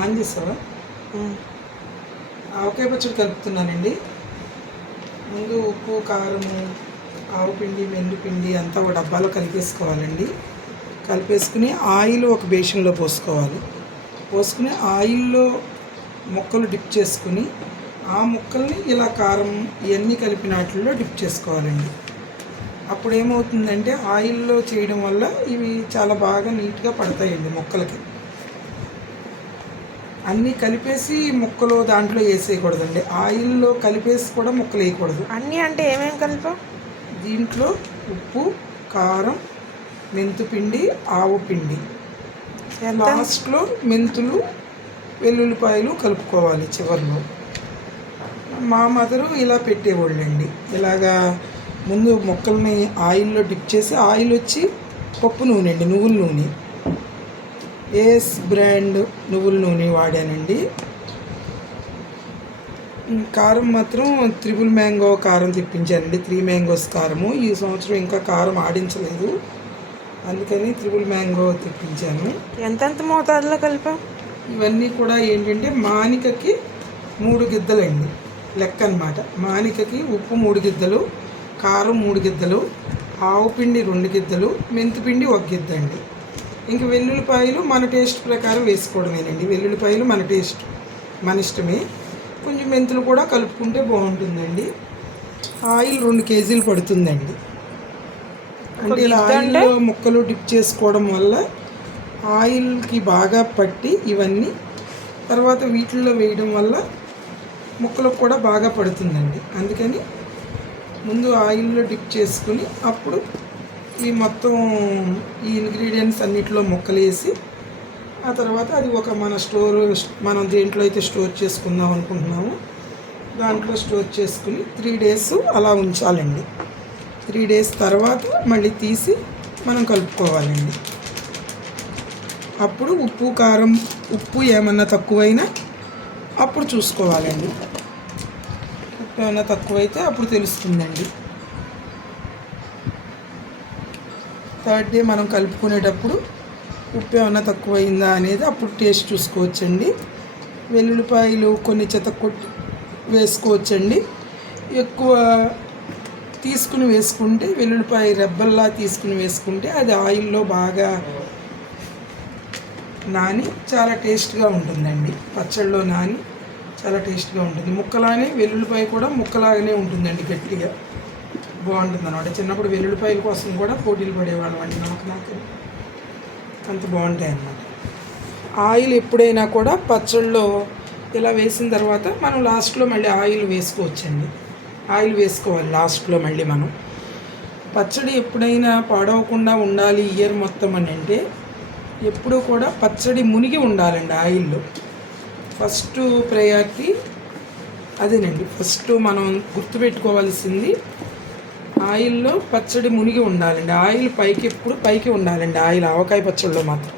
On చేసావా? ఆవకాయ పచ్చడి కలుపుతున్నానండి. ముందు ఉప్పు, కారము, ఆవు పిండి, మెండు పిండి అంతా ఒక డబ్బాలో కలిపేసుకోవాలండి. కలిపేసుకుని ఆయిల్ ఒక బేషన్లో పోసుకోవాలి. పోసుకుని ఆయిల్లో ముక్కలు డిప్ చేసుకుని ఆ ముక్కల్ని ఇలా కారం ఇవన్నీ కలిపిన వాటిల్లో డిప్ చేసుకోవాలండి. అప్పుడు ఏమవుతుందంటే ఆయిల్లో చేయడం వల్ల ఇవి చాలా బాగా నీట్గా పడతాయండి ముక్కలకి. అన్నీ కలిపేసి ముక్కలు దాంట్లో వేసేయకూడదండి. ఆయిల్లో కలిపేసి కూడా ముక్కలు వేయకూడదు. అన్నీ అంటే ఏమేమి కలిపావు? దీంట్లో ఉప్పు, కారం, మెంతుపిండి, ఆవు పిండి, లాస్ట్లో మెంతులు, వెల్లుల్లిపాయలు కలుపుకోవాలి చివరిలో. మా మదరు ఇలా పెట్టేవాళ్ళండి. ఇలాగా ముందు ముక్కల్ని ఆయిల్లో డిప్ చేసి, ఆయిల్ వచ్చి పప్పు నూనె అండి, నువ్వుల నూనె, ఏఎస్ బ్రాండ్ నువ్వుల నూనె వాడానండి. కారం మాత్రం త్రిబుల్ మ్యాంగో కారం తెప్పించానండి, 3 మ్యాంగోస్ కారము. ఈ సంవత్సరం ఇంకా కారం ఆడించలేదు, అందుకని త్రిబుల్ మ్యాంగో తెప్పించాను. ఎంతెంత మోతాదులో కలిపావు? ఇవన్నీ కూడా ఏంటంటే మానికకి 3 గిద్దలండి లెక్క అనమాట. మానికకి ఉప్పు 3 గిద్దలు, కారం 3 గిద్దలు, ఆవు పిండి 2 గిద్దలు, మెంతిపిండి 1 గిద్ద అండి. ఇంక వెల్లుల్లిపాయలు మన టేస్ట్ ప్రకారం వేసుకోవడమేనండి. వెల్లుల్లిపాయలు మన టేస్ట్, మన ఇష్టమే. కొంచెం మెంతులు కూడా కలుపుకుంటే బాగుంటుందండి. ఆయిల్ 2 కేజీలు పడుతుందండి. అంటే ఇలా ఆయిల్లో ముక్కలు డిప్ చేసుకోవడం వల్ల ఆయిల్కి బాగా పట్టి ఇవన్నీ తర్వాత వీటిల్లో వేయడం వల్ల ముక్కలకు కూడా బాగా పడుతుందండి. అందుకని ముందు ఆయిల్లో డిప్ చేసుకుని అప్పుడు ఈ మొత్తం ఈ ఇంగ్రీడియంట్స్ అన్నిటిలో ముక్కలు వేసి ఆ తర్వాత అది ఒక మనం దేంట్లో అయితే స్టోర్ చేసుకుందాం అనుకుంటున్నామో దాంట్లో స్టోర్ చేసుకుని 3 డేస్ అలా ఉంచాలండి. 3 డేస్ తర్వాత మళ్ళీ తీసి మనం కలుపుకోవాలండి. అప్పుడు ఉప్పు, కారం, ఉప్పు ఏమన్నా తక్కువైనా అప్పుడు చూసుకోవాలండి. ఉప్పు ఏమన్నా తక్కువైతే అప్పుడు తెలుస్తుందండి. 3rd డే మనం కలుపుకునేటప్పుడు ఉప్పు ఏమన్నా తక్కువైందా అనేది అప్పుడు టేస్ట్ చూసుకోవచ్చండి. వెల్లుల్లిపాయలు కొన్ని చెతక్కొట్టి వేసుకోవచ్చండి. ఎక్కువ తీసుకుని వేసుకుంటే వెల్లుల్లిపాయ రెబ్బల్లా తీసుకుని వేసుకుంటే అది ఆయిల్లో బాగా నాని చాలా టేస్ట్గా ఉంటుందండి. పచ్చళ్ళలో నాని చాలా టేస్ట్గా ఉంటుంది. ముక్కలానే వెల్లుల్లిపాయ కూడా ముక్కలాగానే ఉంటుందండి, గట్టిగా బాగుంటుంది అన్నమాట. చిన్నప్పుడు వెల్లుల్లిపాయల కోసం కూడా పోటీలు పడేవాళ్ళం అండి. నాకు అంత బాగుంటాయి అన్నమాట. ఆయిల్ ఎప్పుడైనా కూడా పచ్చళ్ళలో ఇలా వేసిన తర్వాత మనం లాస్ట్లో మళ్ళీ ఆయిల్ వేసుకోవచ్చండి. ఆయిల్ వేసుకోవాలి లాస్ట్లో మళ్ళీ. మనం పచ్చడి ఎప్పుడైనా పాడవకుండా ఉండాలి ఇయర్ మొత్తం అని అంటే ఎప్పుడూ కూడా పచ్చడి మునిగి ఉండాలండి ఆయిల్లో. ఫస్ట్ ప్రయారిటీ అదేనండి. ఫస్ట్ మనం గుర్తుపెట్టుకోవాల్సింది ఆయిల్లో పచ్చడి మునిగి ఉండాలండి. ఆయిల్ ఎప్పుడు పైకి ఉండాలండి. ఆయిల్ ఆవకాయ పచ్చడిలో మాత్రం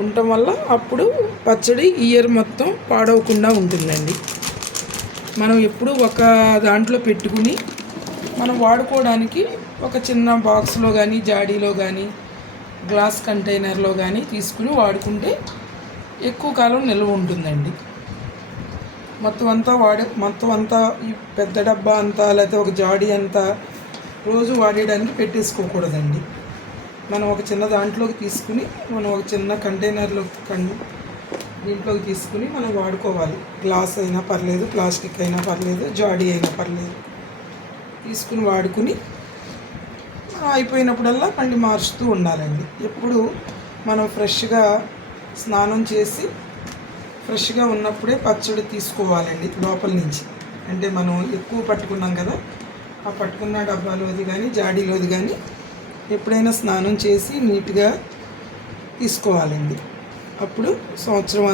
ఉండటం వల్ల అప్పుడు పచ్చడి ఇయర్ మొత్తం పాడవకుండా ఉంటుందండి. మనం ఎప్పుడు ఒక దాంట్లో పెట్టుకుని మనం వాడుకోవడానికి ఒక చిన్న బాక్స్లో కానీ, జాడీలో కానీ, గ్లాస్ కంటైనర్లో కానీ తీసుకుని వాడుకుంటే ఎక్కువ కాలం నిల్వ ఉంటుందండి. మొత్తం అంతా ఈ పెద్ద డబ్బా అంతా లేకపోతే ఒక జాడీ అంతా రోజు వాడేయడానికి పెట్టేసుకోకూడదండి. మనం ఒక చిన్న దాంట్లోకి తీసుకుని మనం ఒక చిన్న కంటైనర్లో దీంట్లోకి తీసుకుని మనం వాడుకోవాలి. గ్లాస్ అయినా పర్లేదు, ప్లాస్టిక్ అయినా పర్లేదు, జాడీ అయినా పర్లేదు, తీసుకుని వాడుకుని అయిపోయినప్పుడల్లా మళ్ళీ మార్చుతూ ఉండాలండి. ఎప్పుడు మనం ఫ్రెష్గా స్నానం చేసి ఫ్రెష్గా ఉన్నప్పుడే పచ్చడి తీసుకోవాలండి లోపల నుంచి. అంటే మనం ఎక్కువ పట్టుకున్నాం కదా, ఆ పట్టుకున్న డబ్బాలోది కానీ జాడీలోది కానీ ఎప్పుడైనా స్నానం చేసి నీట్గా తీసుకోవాలండి. అప్పుడు సంవత్సరం